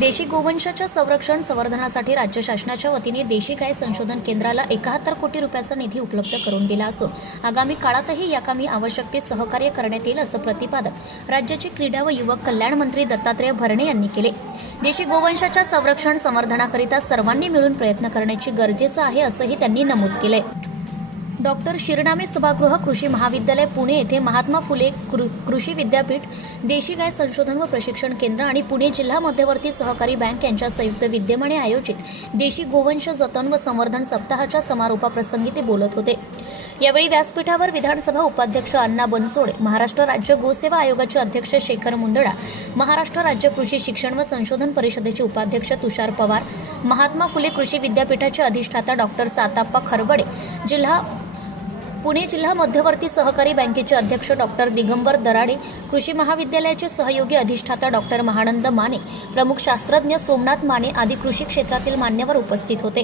देशी गोवंशाच्या संरक्षण संवर्धनासाठी राज्य शासनाच्या वतीने देशी गाय संशोधन केंद्राला एकाहत्तर कोटी रुपयाचा निधी उपलब्ध करून दिला असून आगामी काळातही या कामी आवश्यक ते सहकार्य करण्यात येईल असं प्रतिपादन राज्याचे क्रीडा व युवक कल्याण मंत्री दत्तात्रय भरणे यांनी केले. देशी गोवंशाच्या संरक्षण संवर्धनाकरिता सर्वांनी मिळून प्रयत्न करण्याची गरजेचं आहे असंही त्यांनी नमूद केलंय. डॉक्टर शिरनामे सभागृह कृषी महाविद्यालय पुणे येथे महात्मा फुले कृ कृषी विद्यापीठ देशी गाय संशोधन व प्रशिक्षण केंद्र आणि पुणे जिल्हा मध्यवर्ती सहकारी बँक यांच्या संयुक्त विद्यमाने आयोजित देशी गोवंश जतन व संवर्धन सप्ताहाच्या समारोपाप्रसंगी ते बोलत होते. यावेळी व्यासपीठावर विधानसभा उपाध्यक्ष अण्णा बनसोडे महाराष्ट्र राज्य गोसेवा आयोगाचे अध्यक्ष शेखर मुंदडा महाराष्ट्र राज्य कृषी शिक्षण व संशोधन परिषदेचे उपाध्यक्ष तुषार पवार महात्मा फुले कृषी विद्यापीठाचे अधिष्ठाता डॉक्टर साताप्पा खरबडे जिल्हा पुणे जिल्हा मध्यवर्ती सहकारी बँकेचे अध्यक्ष डॉक्टर दिगंबर दराडे कृषी महाविद्यालयाचे सहयोगी अधिष्ठाता डॉक्टर महानंद माने प्रमुख शास्त्रज्ञ सोमनाथ माने आदी कृषी क्षेत्रातील मान्यवर उपस्थित होते.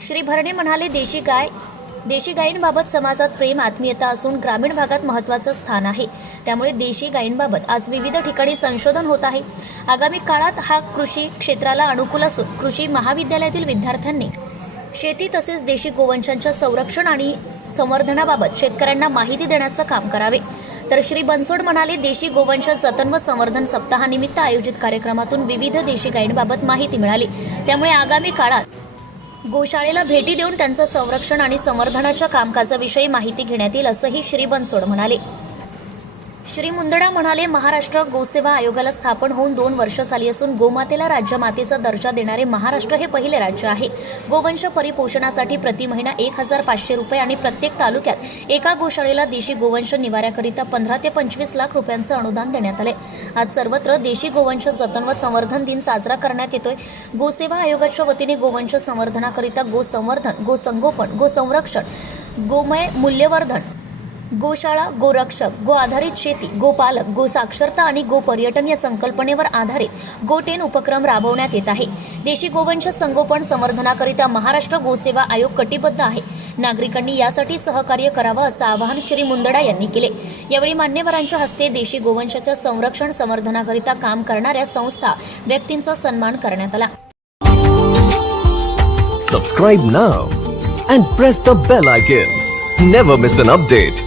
श्री भरणे म्हणाले देशी गाय देशी गायींबाबत समाजात प्रेम आत्मीयता असून ग्रामीण भागात महत्त्वाचं स्थान आहे. त्यामुळे देशी गायींबाबत आज विविध ठिकाणी संशोधन होत आहे. आगामी काळात हा कृषी क्षेत्राला अनुकूल असून कृषी महाविद्यालयातील विद्यार्थ्यांनी शेती तसेच देशी गोवंशांच्या संरक्षण आणि संवर्धनाबाबत शेतकऱ्यांना माहिती देण्याचं काम करावे. तर श्री बनसोड म्हणाले देशी गोवंश जतन व संवर्धन सप्ताहानिमित्त आयोजित कार्यक्रमातून विविध देशी गायींबाबत माहिती मिळाली. त्यामुळे आगामी काळात गोशाळेला भेटी देऊन त्यांचं संरक्षण आणि संवर्धनाच्या कामकाजाविषयी माहिती घेण्यात येईल असंही श्री बनसोड म्हणाले. श्री मुंदडा म्हणाले महाराष्ट्र गोसेवा आयोगाला स्थापन होऊन दोन वर्ष झाली असून गोमातेला राज्यमातेचा दर्जा देणारे महाराष्ट्र हे पहिले राज्य आहे. गोवंश परिपोषणासाठी प्रति महिना एक हजार पाचशे रुपये आणि प्रत्येक तालुक्यात एका गोशाळेला देशी गोवंश निवाऱ्याकरिता पंधरा ते पंचवीस लाख रुपयांचं अनुदान देण्यात आले आज सर्वत्र देशी गोवंश जतन व संवर्धन दिन साजरा करण्यात येतोय. गोसेवा आयोगाच्या वतीने गोवंश संवर्धनाकरिता गोसंवर्धन गोसंगोपन गोसंरक्षण गोमय मूल्यवर्धन गोशाळा गोरक्षक गो आधारित शेती गोपालक गो साक्षरता आणि गो पर्यटन या संकल्पनेवर आधारित गोटेन उपक्रम राबवण्यात येत आहे देशी गोवंश संगोपन संवर्धनाकरिता महाराष्ट्र गोसेवा आयोग कटिबद्ध आहे नागरिकांनी यासाठी सहकार्य करावं असं आवाहन श्री मुंदडा यांनी केले यावेळी मान्यवरांच्या हस्ते देशी गोवंशाच्या संरक्षण संवर्धनाकरिता काम करणाऱ्या संस्था व्यक्तींचा सन्मान करण्यात आला Subscribe now and press the bell icon. Never miss an update.